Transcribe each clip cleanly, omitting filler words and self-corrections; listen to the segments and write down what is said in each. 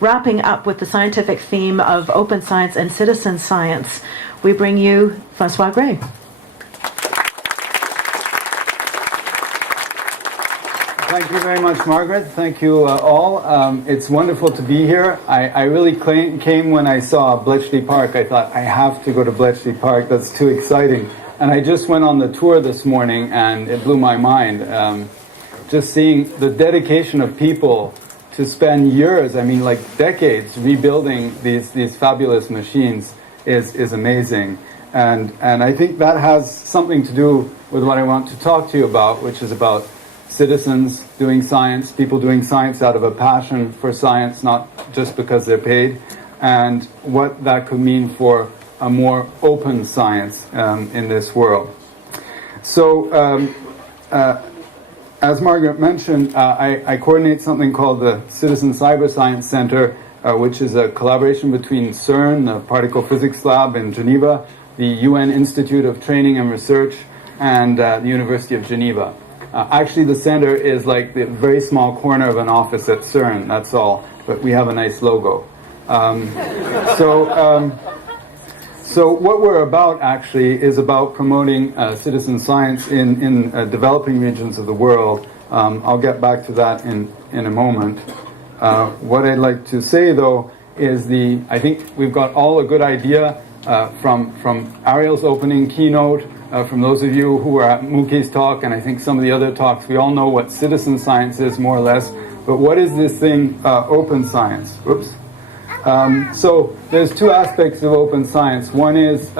Wrapping up with the scientific theme of open science and citizen science, we bring you Francois Gray. Thank you very much, Margaret. Thank you all. It's wonderful to be here. I really came when I saw Bletchley Park. I thought, I have to go to Bletchley Park. That's too exciting. And I just went on the tour this morning, and it blew my mind. Just seeing the dedication of people to spend years, I mean like decades, rebuilding these fabulous machines is amazing. And I think that has something to do with what I want to talk to you about, which is about citizens doing science, people doing science out of a passion for science, not just because they're paid, and what that could mean for a more open science in this world. So, as Margaret mentioned, I coordinate something called the Citizen Cyber Science Center, which is a collaboration between CERN, the Particle Physics Lab in Geneva, the UN Institute of Training and Research, and the University of Geneva. Actually, the center is like the very small corner of an office at CERN, that's all, but we have a nice logo. So what we're about, actually, is about promoting citizen science in developing regions of the world. I'll get back to that in a moment. What I'd like to say, though, is I think we've got all a good idea from Ariel's opening keynote, from those of you who were at Muke's talk, and I think some of the other talks. We all know what citizen science is, more or less. But what is this thing, open science? Whoops. So there's two aspects of open science. One is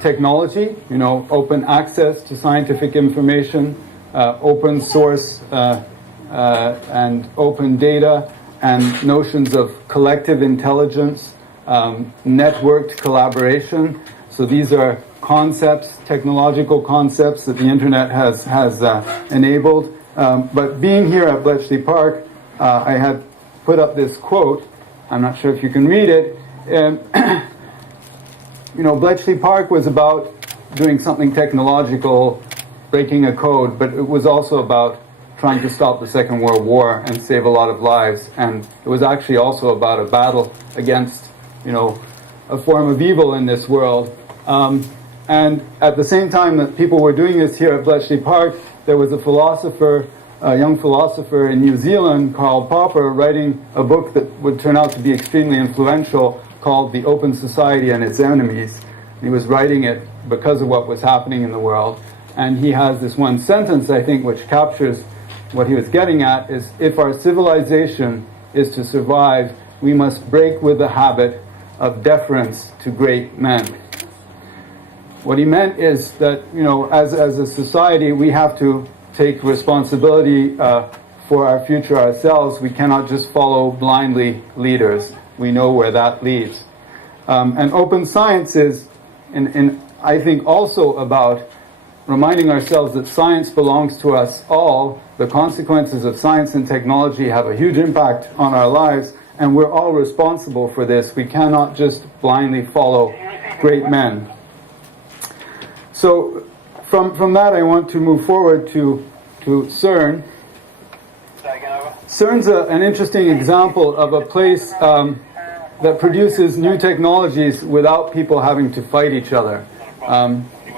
technology, open access to scientific information, open source and open data, and notions of collective intelligence, networked collaboration. So these are concepts, technological concepts that the internet has enabled. But being here at Bletchley Park, I had put up this quote. I'm not sure if you can read it. Bletchley Park was about doing something technological, breaking a code, but it was also about trying to stop the Second World War and save a lot of lives. And it was actually also about a battle against, a form of evil in this world. And at the same time that people were doing this here at Bletchley Park, there was a young philosopher in New Zealand, Karl Popper, writing a book that would turn out to be extremely influential called The Open Society and Its Enemies. He was writing it because of what was happening in the world. And he has this one sentence, I think, which captures what he was getting at, is if our civilization is to survive, we must break with the habit of deference to great men. What he meant is that, as a society, we have to take responsibility for our future ourselves. We cannot just follow blindly leaders. We know where that leads. And open science is, I think, also about reminding ourselves that science belongs to us all. The consequences of science and technology have a huge impact on our lives, and we're all responsible for this. We cannot just blindly follow great men. So from that, I want to move forward to CERN. CERN's an interesting example of a place that produces new technologies without people having to fight each other.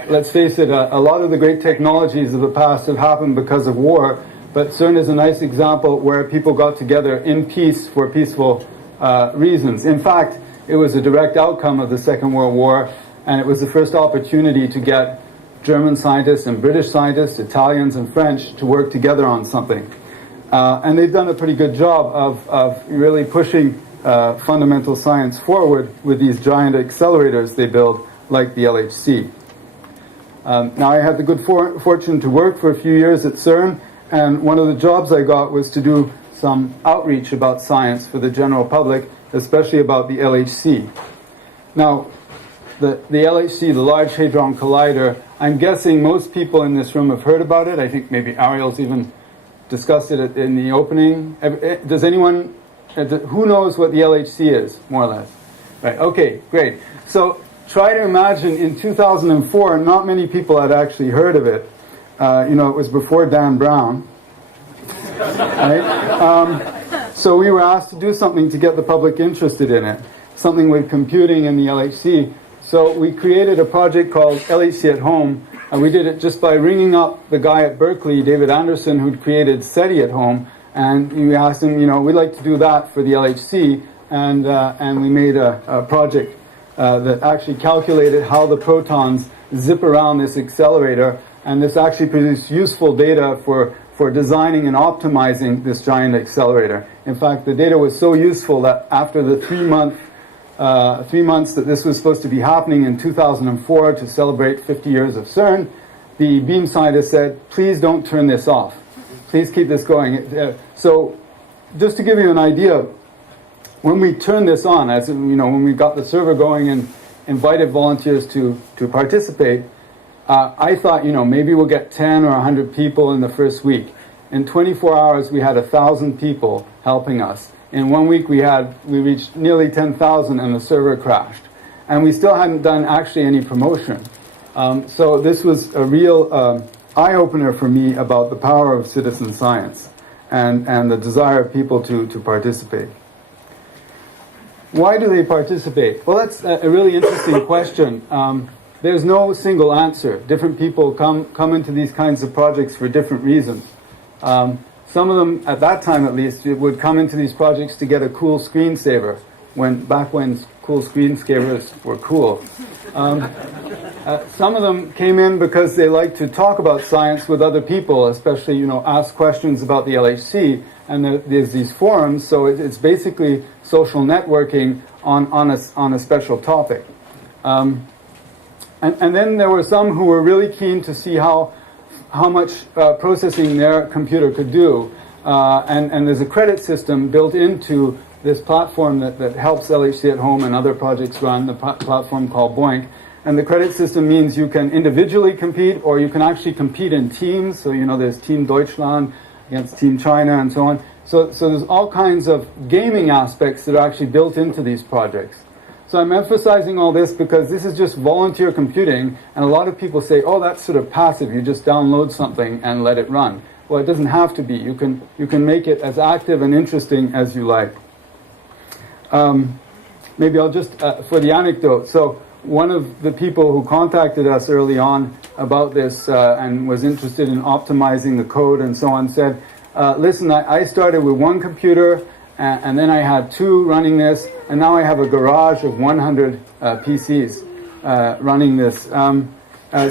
Let's face it, a lot of the great technologies of the past have happened because of war, but CERN is a nice example where people got together in peace for peaceful reasons. In fact, it was a direct outcome of the Second World War, and it was the first opportunity to get German scientists and British scientists, Italians and French, to work together on something. And they've done a pretty good job of really pushing fundamental science forward with these giant accelerators they build, like the LHC. Now, I had the good fortune to work for a few years at CERN, and one of the jobs I got was to do some outreach about science for the general public, especially about the LHC. Now, the LHC, the Large Hadron Collider, I'm guessing most people in this room have heard about it. I think maybe Ariel's even discussed it in the opening. Does anyone, who knows what the LHC is, more or less? Right, okay, great. So try to imagine in 2004, not many people had actually heard of it. It was before Dan Brown. Right? So we were asked to do something to get the public interested in it, something with computing in the LHC. So we created a project called LHC at Home, and we did it just by ringing up the guy at Berkeley, David Anderson, who'd created SETI at Home, and we asked him, we'd like to do that for the LHC, and we made a project that actually calculated how the protons zip around this accelerator, and this actually produced useful data for designing and optimizing this giant accelerator. In fact, the data was so useful that after the 3 months that this was supposed to be happening in 2004 to celebrate 50 years of CERN, the beam scientist said, please don't turn this off. Please keep this going. So just to give you an idea, when we turned this on, when we got the server going and invited volunteers to participate, I thought, maybe we'll get 10 or 100 people in the first week. In 24 hours, we had 1,000 people helping us. In 1 week, we reached nearly 10,000 and the server crashed. And we still hadn't done actually any promotion. So this was a real eye-opener for me about the power of citizen science and the desire of people to participate. Why do they participate? Well, that's a really interesting question. There's no single answer. Different people come into these kinds of projects for different reasons. Some of them, at that time at least, would come into these projects to get a cool screensaver, back when cool screensavers were cool. Some of them came in because they like to talk about science with other people, especially, ask questions about the LHC. And there's these forums, so it's basically social networking on a special topic. And then there were some who were really keen to see how much processing their computer could do. And there's a credit system built into this platform that helps LHC at Home and other projects run, the platform called Boink. And the credit system means you can individually compete, or you can actually compete in teams. So, there's Team Deutschland against Team China and so on. So there's all kinds of gaming aspects that are actually built into these projects. So I'm emphasizing all this because this is just volunteer computing, and a lot of people say, oh, that's sort of passive. You just download something and let it run. Well, it doesn't have to be. You can make it as active and interesting as you like. Maybe I'll just, for the anecdote, so one of the people who contacted us early on about this and was interested in optimizing the code and so on said, listen, I started with one computer, and then I had 2 running this, and now I have a garage of 100 PCs running this.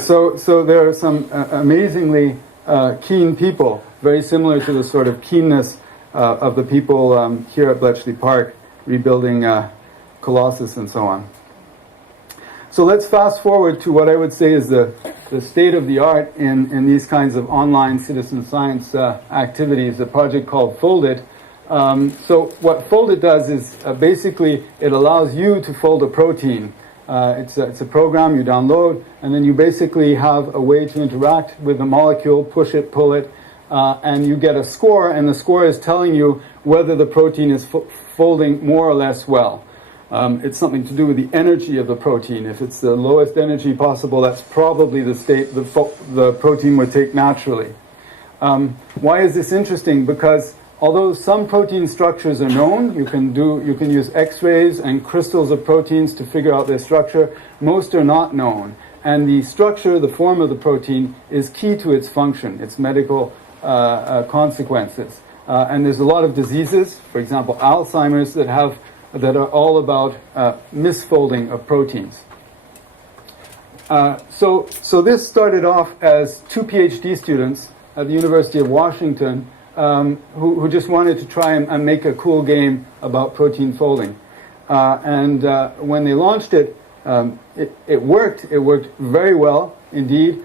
So there are some amazingly keen people, very similar to the sort of keenness of the people here at Bletchley Park, rebuilding Colossus and so on. So let's fast forward to what I would say is the state of the art in these kinds of online citizen science activities, a project called Foldit. So what Foldit does is basically it allows you to fold a protein. It's a program you download, and then you basically have a way to interact with the molecule, push it, pull it, and you get a score, and the score is telling you whether the protein is folding more or less well. It's something to do with the energy of the protein. If it's the lowest energy possible, that's probably the state the protein would take naturally. Why is this interesting? Because although some protein structures are known, you can use X-rays and crystals of proteins to figure out their structure. Most are not known, and the structure, the form of the protein, is key to its function, its medical consequences. And there's a lot of diseases, for example, Alzheimer's, that are all about misfolding of proteins. So this started off as 2 PhD students at the University of Washington who just wanted to try and make a cool game about protein folding. And when they launched it, it worked. It worked very well indeed.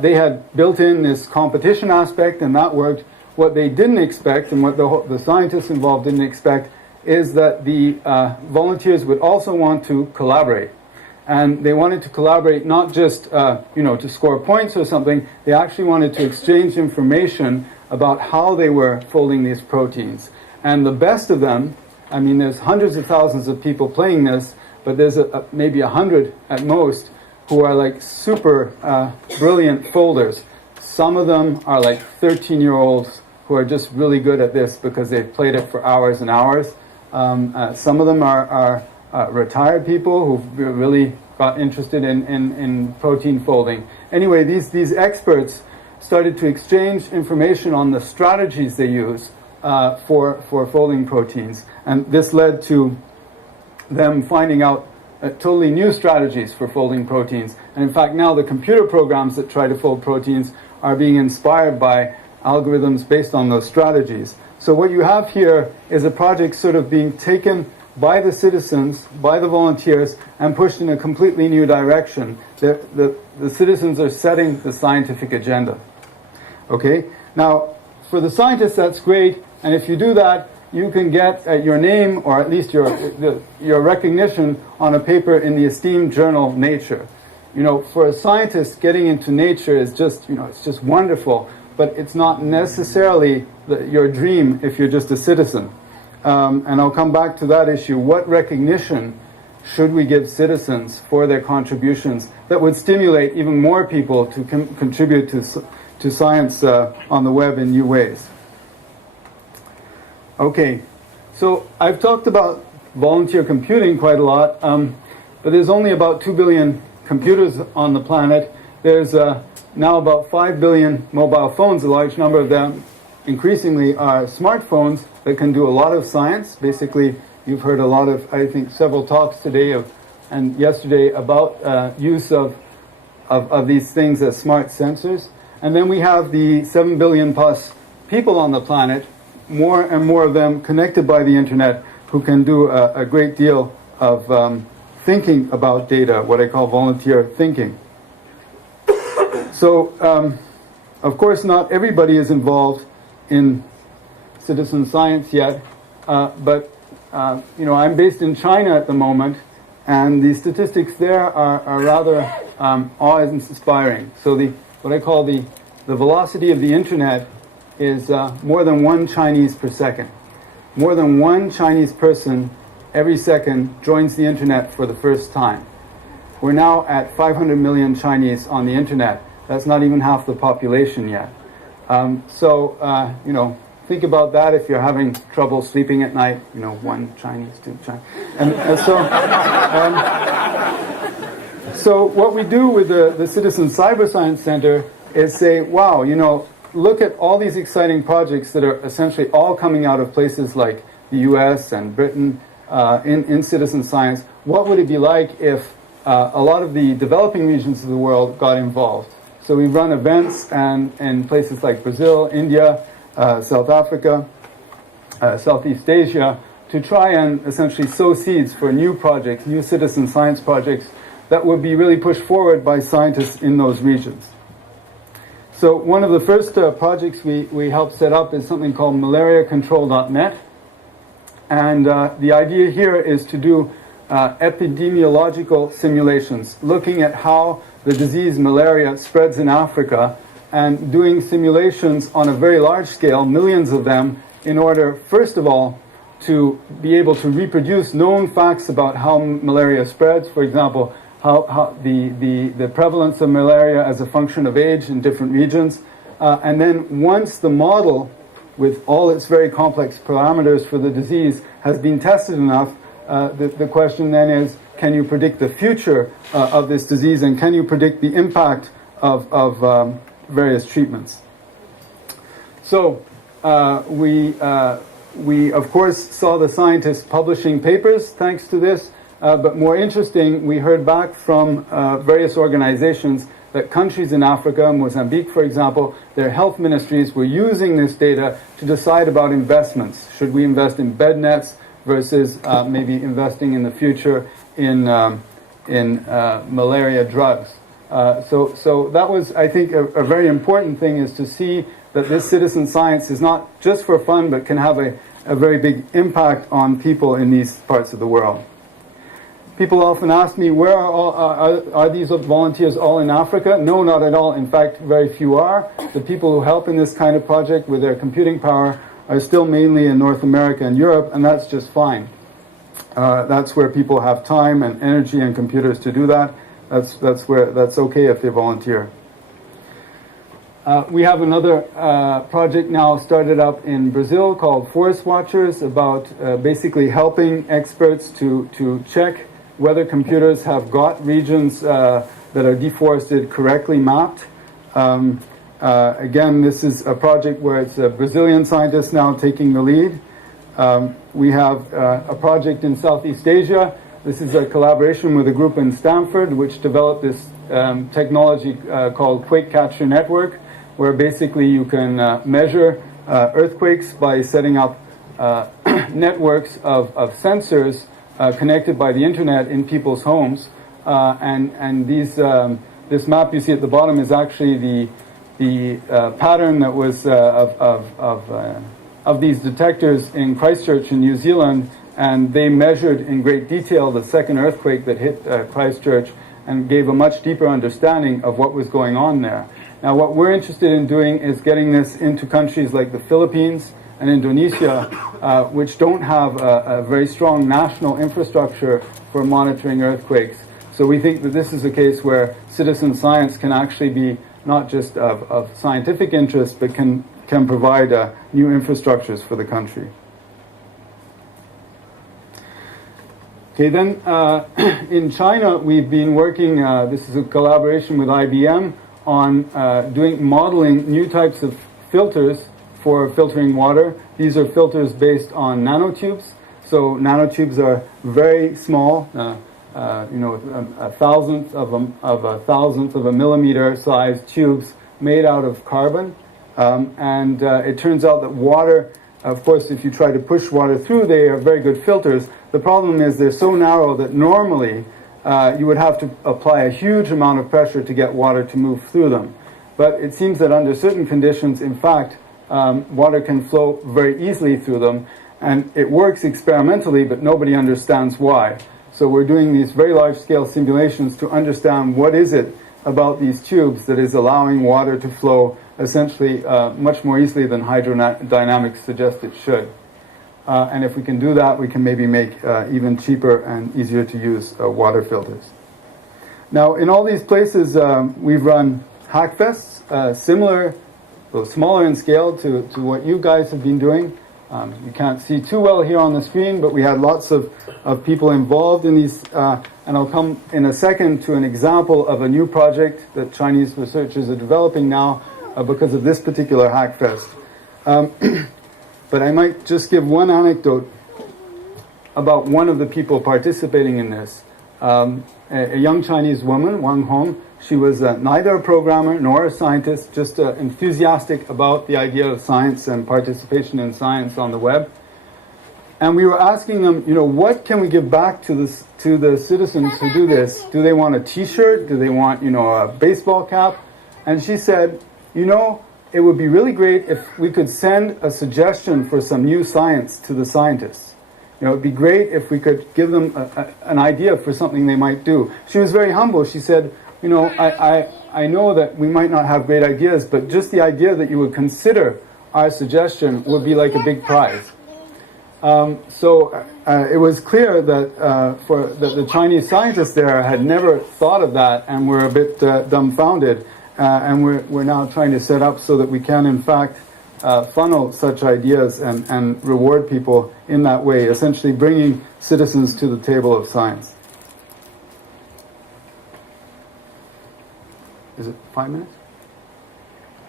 They had built in this competition aspect, and that worked. What they didn't expect, and what the scientists involved didn't expect, is that the volunteers would also want to collaborate. And they wanted to collaborate not just to score points or something. They actually wanted to exchange information about how they were folding these proteins. And the best of them, I mean, there's hundreds of thousands of people playing this, but there's maybe 100 at most who are like super brilliant folders. Some of them are like 13-year-olds who are just really good at this because they've played it for hours and hours. Some of them are retired people who've really got interested in protein folding. Anyway, these experts started to exchange information on the strategies they use for folding proteins. And this led to them finding out totally new strategies for folding proteins. And in fact, now the computer programs that try to fold proteins are being inspired by algorithms based on those strategies. So what you have here is a project sort of being taken by the citizens, by the volunteers, and pushed in a completely new direction. The citizens are setting the scientific agenda. Okay? Now, for the scientists, that's great, and if you do that, you can get your name, or at least your recognition, on a paper in the esteemed journal Nature. You know, for a scientist, getting into Nature is just, it's just wonderful, but it's not necessarily your dream if you're just a citizen. And I'll come back to that issue. What recognition should we give citizens for their contributions that would stimulate even more people to contribute to science on the web in new ways? Okay, so I've talked about volunteer computing quite a lot, but there's only about 2 billion computers on the planet. There's now about 5 billion mobile phones. A large number of them increasingly are smartphones that can do a lot of science. Basically, you've heard a lot of, I think, several talks today and yesterday about use of these things as smart sensors. And then we have the 7 billion plus people on the planet, more and more of them connected by the internet, who can do a great deal of thinking about data, what I call volunteer thinking. So, of course, not everybody is involved in citizen science yet, but I'm based in China at the moment, and the statistics there are rather awe-inspiring. So what I call the velocity of the internet is more than 1 Chinese per second. More than 1 Chinese person every second joins the internet for the first time. We're now at 500 million Chinese on the internet. That's not even half the population yet. Think about that if you're having trouble sleeping at night. 1 Chinese, 2 Chinese. So what we do with the Citizen Cyber Science Center is say, wow, look at all these exciting projects that are essentially all coming out of places like the US and Britain in citizen science. What would it be like if a lot of the developing regions of the world got involved? So we run events in places like Brazil, India, South Africa, Southeast Asia, to try and essentially sow seeds for new projects, new citizen science projects that would be really pushed forward by scientists in those regions. So one of the first projects we helped set up is something called malariacontrol.net. And the idea here is to do epidemiological simulations, looking at how the disease malaria spreads in Africa, and doing simulations on a very large scale, millions of them, in order, first of all, to be able to reproduce known facts about how malaria spreads. For example, how the prevalence of malaria as a function of age in different regions. And then once the model, with all its very complex parameters for the disease, has been tested enough, the question then is, can you predict the future of this disease, and can you predict the impact of various treatments? So we of course saw the scientists publishing papers thanks to this, but more interesting, we heard back from various organizations that countries in Africa, Mozambique for example, their health ministries were using this data to decide about investments. Should we invest in bed nets versus maybe investing in the future in malaria drugs? So that was, I think, a very important thing, is to see that this citizen science is not just for fun, but can have a very big impact on people in these parts of the world. People often ask me, where are these volunteers all in Africa? No, not at all. In fact, very few are. The people who help in this kind of project with their computing power are still mainly in North America and Europe, and that's just fine. That's where people have time and energy and computers to do that. That's okay if they volunteer. We have another project now started up in Brazil called Forest Watchers, about basically helping experts to check whether computers have got regions that are deforested correctly mapped. Again, this is a project where it's a Brazilian scientist now taking the lead. We have a project in Southeast Asia. This is a collaboration with a group in Stanford which developed this technology called Quake Capture Network, where basically you can measure earthquakes by setting up networks of sensors connected by the internet in people's homes. And this map you see at the bottom is actually the pattern that was of these detectors in Christchurch in New Zealand, and they measured in great detail the second earthquake that hit Christchurch and gave a much deeper understanding of what was going on there. Now, what we're interested in doing is getting this into countries like the Philippines and Indonesia, which don't have a very strong national infrastructure for monitoring earthquakes. So we think that this is a case where citizen science can actually be not just of scientific interest, but can provide new infrastructures for the country. Okay, then in China, we've been working, this is a collaboration with IBM, on modeling new types of filters for filtering water. These are filters based on nanotubes. So nanotubes are very small, a thousandth of a millimeter sized tubes made out of carbon. And it turns out that water, of course, if you try to push water through, they are very good filters. The problem is they're so narrow that normally you would have to apply a huge amount of pressure to get water to move through them. But it seems that under certain conditions, in fact, water can flow very easily through them. And it works experimentally, but nobody understands why. So we're doing these very large-scale simulations to understand what is it about these tubes that is allowing water to flow essentially much more easily than hydrodynamics suggest it should. And if we can do that, we can maybe make even cheaper and easier to use water filters. Now, in all these places, we've run hackfests, similar, though smaller in scale to what you guys have been doing. You can't see too well here on the screen, but we had lots of people involved in these, and I'll come in a second to an example of a new project that Chinese researchers are developing now because of this particular hackfest. But I might just give one anecdote about one of the people participating in this. A young Chinese woman, Wang Hong. She was neither a programmer nor a scientist, just enthusiastic about the idea of science and participation in science on the web. And we were asking them, what can we give back to the citizens who do this? Do they want a T-shirt? Do they want, a baseball cap? And she said, it would be really great if we could send a suggestion for some new science to the scientists. It would be great if we could give them an idea for something they might do. She was very humble. She said, I know that we might not have great ideas, but just the idea that you would consider our suggestion would be like a big prize. So it was clear that the Chinese scientists there had never thought of that and were a bit dumbfounded. And we're now trying to set up so that we can, in fact, funnel such ideas and reward people in that way, essentially bringing citizens to the table of science. Is it 5 minutes?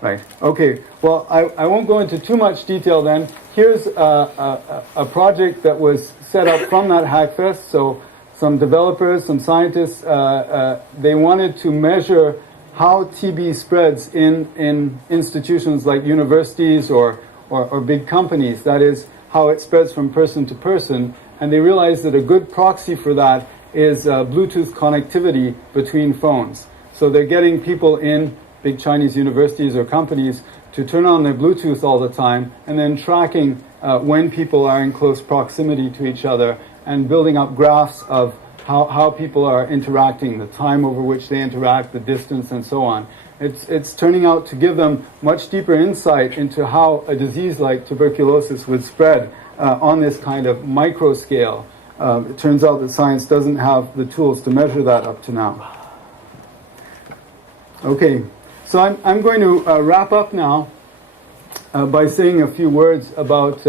Right. Okay. Well, I won't go into too much detail then. Here's a project that was set up from that Hackfest. So some developers, some scientists, they wanted to measure how TB spreads in institutions like universities or big companies. That is, how it spreads from person to person. And they realized that a good proxy for that is Bluetooth connectivity between phones. So they're getting people in big Chinese universities or companies to turn on their Bluetooth all the time and then tracking when people are in close proximity to each other and building up graphs of how people are interacting, the time over which they interact, the distance, and so on. It's turning out to give them much deeper insight into how a disease like tuberculosis would spread on this kind of micro scale. It turns out that science doesn't have the tools to measure that up to now. Okay, So I'm going to wrap up now by saying a few words about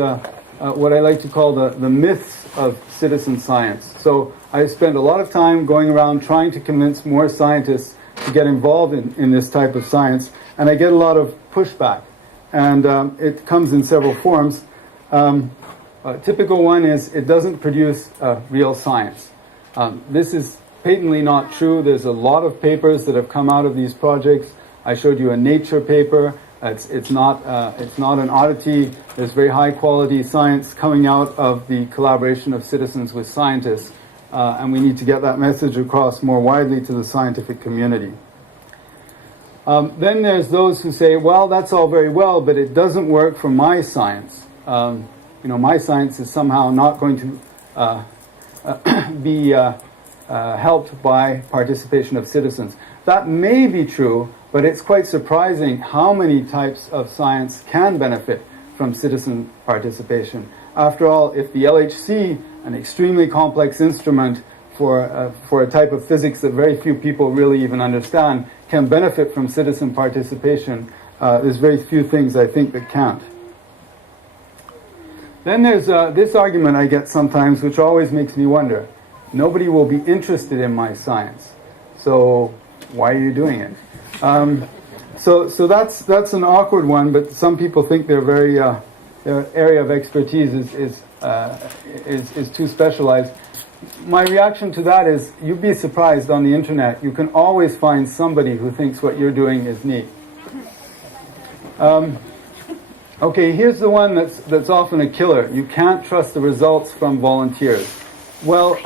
what I like to call the myths of citizen science. So I spend a lot of time going around trying to convince more scientists to get involved in this type of science, and I get a lot of pushback. And it comes in several forms. A typical one is it doesn't produce real science. This is patently not true. There's a lot of papers that have come out of these projects. I showed you a Nature paper. It's not an oddity. There's very high quality science coming out of the collaboration of citizens with scientists, and we need to get that message across more widely to the scientific community. Then there's those who say, well, that's all very well, but it doesn't work for my science. My science is somehow not going to be helped by participation of citizens. That may be true, but it's quite surprising how many types of science can benefit from citizen participation. After all, if the LHC, an extremely complex instrument for a type of physics that very few people really even understand, can benefit from citizen participation, there's very few things I think that can't. Then there's this argument I get sometimes, which always makes me wonder. Nobody will be interested in my science, so why are you doing it? So that's an awkward one, but some people think their area of expertise is too specialized. My reaction to that is, you'd be surprised on the internet. You can always find somebody who thinks what you're doing is neat. Okay, here's the one that's often a killer. You can't trust the results from volunteers. Well,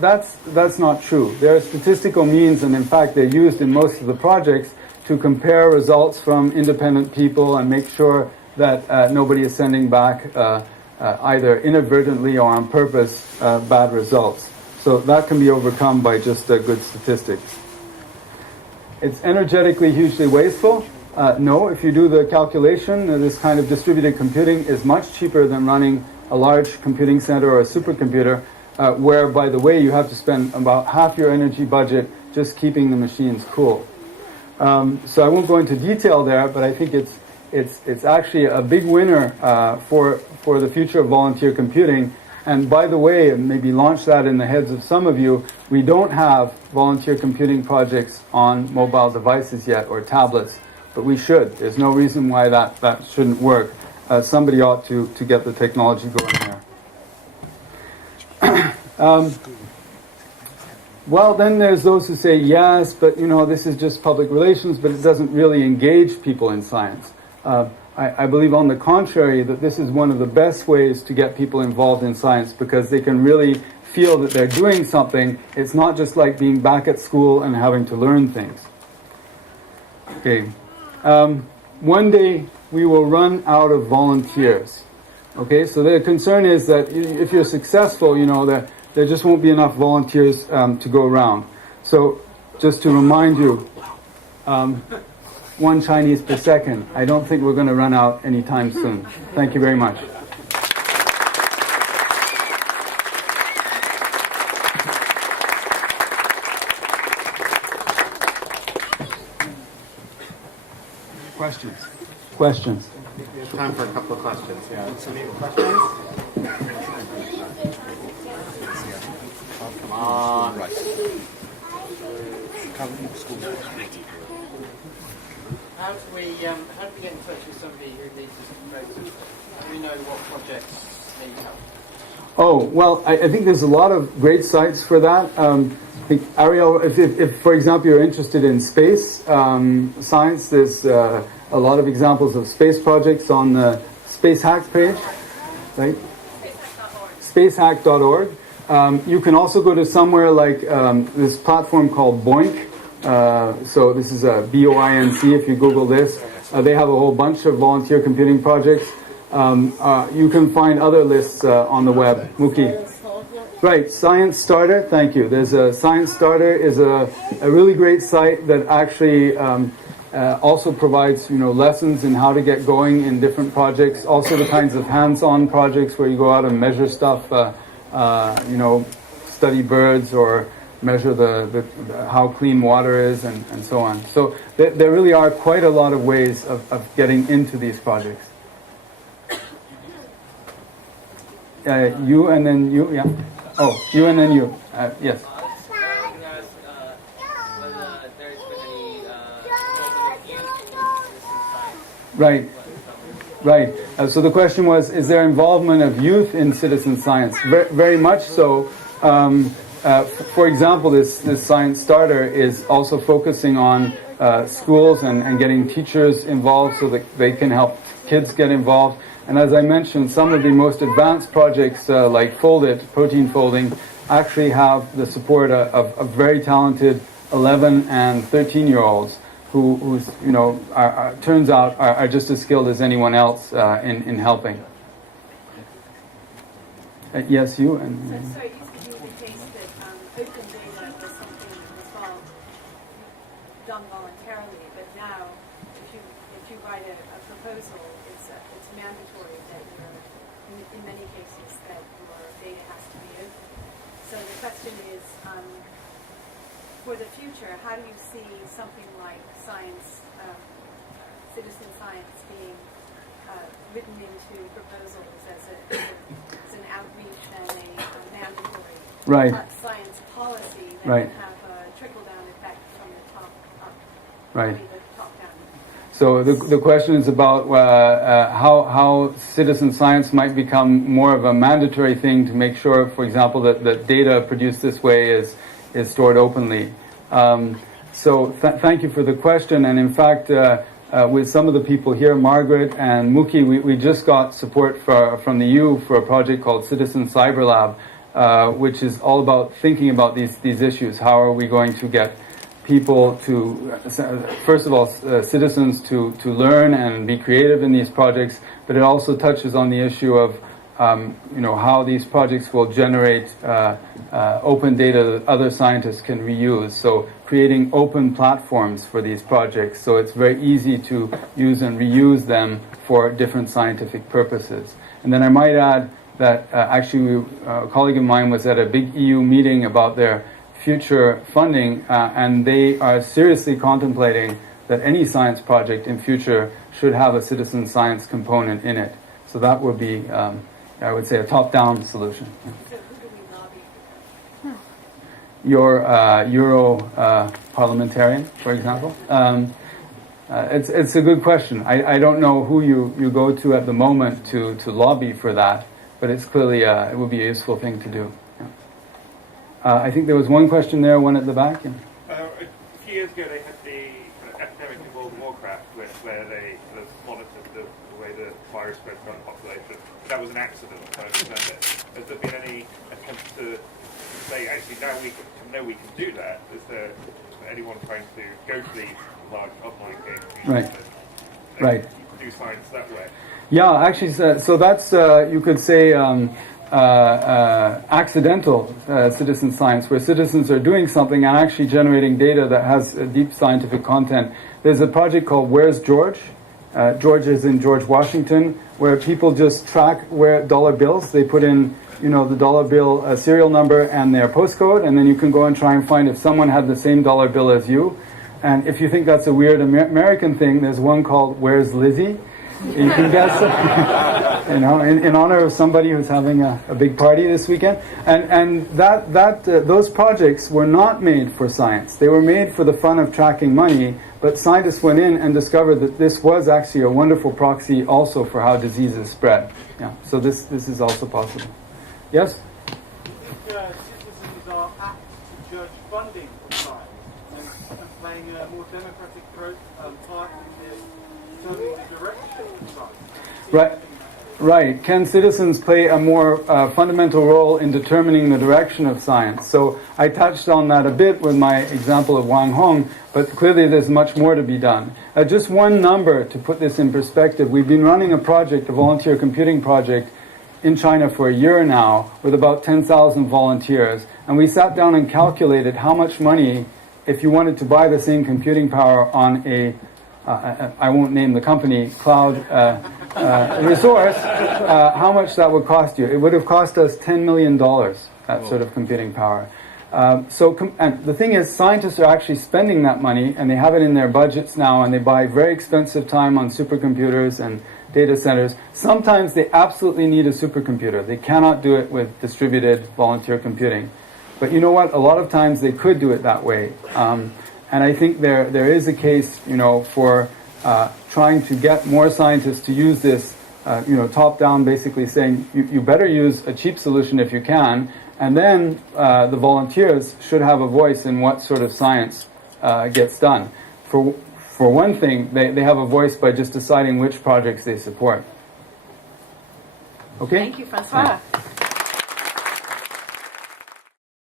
that's not true. There are statistical means, and in fact they're used in most of the projects, to compare results from independent people and make sure that nobody is sending back either inadvertently or on purpose bad results. So that can be overcome by just good statistics. It's energetically hugely wasteful. No, if you do the calculation, this kind of distributed computing is much cheaper than running a large computing center or a supercomputer, where, by the way, you have to spend about half your energy budget just keeping the machines cool. So I won't go into detail there, but I think it's actually a big winner for the future of volunteer computing. And by the way, and maybe launch that in the heads of some of you, we don't have volunteer computing projects on mobile devices yet or tablets, but we should. There's no reason why that shouldn't work. Somebody ought to get the technology going there. Well, then there's those who say, yes, but this is just public relations, but it doesn't really engage people in science. I believe, on the contrary, that this is one of the best ways to get people involved in science, because they can really feel that they're doing something. It's not just like being back at school and having to learn things. Okay. One day we will run out of volunteers. Okay, so the concern is that if you're successful, that there just won't be enough volunteers to go around. So, just to remind you, 1 Chinese per second. I don't think we're going to run out anytime soon. Thank you very much. Questions? We have time for a couple of questions. Yeah. Any questions? Come on. How do we get in touch with somebody who needs this proposal? How do we know what projects need help? Oh, well, I think there's a lot of great sites for that. I think, Ariel, if for example, you're interested in space science, there's a lot of examples of space projects on the Space Hack page, right? Spacehack.org. You can also go to somewhere like this platform called Boink. So this is a BOINC. If you Google this, they have a whole bunch of volunteer computing projects. You can find other lists on the web. Mookie. Right, Science Starter. Thank you. There's a Science Starter is a really great site that actually also provides lessons in how to get going in different projects. Also the kinds of hands-on projects where you go out and measure stuff. Study birds or measure how clean water is and so on. So there really are quite a lot of ways of getting into these projects. You and then you, yeah. Oh, you and then you. Yes. Right. Right. So the question was, is there involvement of youth in citizen science? Very much so. For example, this Science Starter is also focusing on schools and getting teachers involved so that they can help kids get involved. And as I mentioned, some of the most advanced projects like Fold-It, protein folding, actually have the support of very talented 11 and 13-year-olds who turns out are just as skilled as anyone else in helping. Yes, you and. So it used to be the case that open data was something that was done voluntarily, but now if you write a proposal, it's mandatory that in many cases that your data has to be open. So the question is, for the future, how do you see something like science, citizen science, being written into proposals as an outreach and a mandatory science policy that can have a trickle-down effect from the top up, the top down? So the question is about how citizen science might become more of a mandatory thing to make sure, for example, that data produced this way is stored openly. So thank you for the question. And in fact, with some of the people here, Margaret and Muki, we just got support from the EU for a project called Citizen Cyber Lab, which is all about thinking about these issues. How are we going to get people to, first of all, citizens to learn and be creative in these projects, but it also touches on the issue of how these projects will generate open data that other scientists can reuse. So creating open platforms for these projects, so it's very easy to use and reuse them for different scientific purposes. And then I might add that actually a colleague of mine was at a big EU meeting about their future funding, and they are seriously contemplating that any science project in future should have a citizen science component in it. So that would be, I would say, a top-down solution. So who do we lobby for? Your Euro parliamentarian, for example. It's a good question. I don't know who you go to at the moment to lobby for that, but it's clearly it would be a useful thing to do. I think there was one question there, one at the back. Yeah. A few years ago, they had the epidemic in World of Warcraft, where they monitored the way the virus spread throughout the population. That was an accident, I understand it. Has there been any attempt to say, actually, now we know we can do that? Is there anyone trying to go to these large online games and do science that way? Yeah, actually, so that's, you could say, accidental citizen science, where citizens are doing something and actually generating data that has deep scientific content. There's a project called Where's George? George is in George, Washington, where people just track where dollar bills. They put in, the dollar bill serial number and their postcode, and then you can go and try and find if someone had the same dollar bill as you. And if you think that's a weird American thing, there's one called Where's Lizzie? You can guess, in honor of somebody who's having a big party this weekend. And those projects were not made for science. They were made for the fun of tracking money, but scientists went in and discovered that this was actually a wonderful proxy also for how diseases spread. Yeah, so this is also possible. Yes? I think citizens are apt to judge funding of science and playing a more democratic part in determining the direction of science. Right. Can citizens play a more fundamental role in determining the direction of science? So I touched on that a bit with my example of Wang Hong, but clearly there's much more to be done. Just one number to put this in perspective. We've been running a project, a volunteer computing project, in China for a year now with about 10,000 volunteers, and we sat down and calculated how much money, if you wanted to buy the same computing power on a I won't name the company, cloud resource, how much that would cost you. It would have cost us $10 million, that sort of computing power. And the thing is, scientists are actually spending that money, and they have it in their budgets now, and they buy very expensive time on supercomputers and data centers. Sometimes they absolutely need a supercomputer. They cannot do it with distributed volunteer computing. But you know what? A lot of times they could do it that way. And I think there is a case, for trying to get more scientists to use this, top-down, basically saying you better use a cheap solution if you can, and then the volunteers should have a voice in what sort of science gets done. For one thing, they have a voice by just deciding which projects they support. Okay? Thank you, Francois.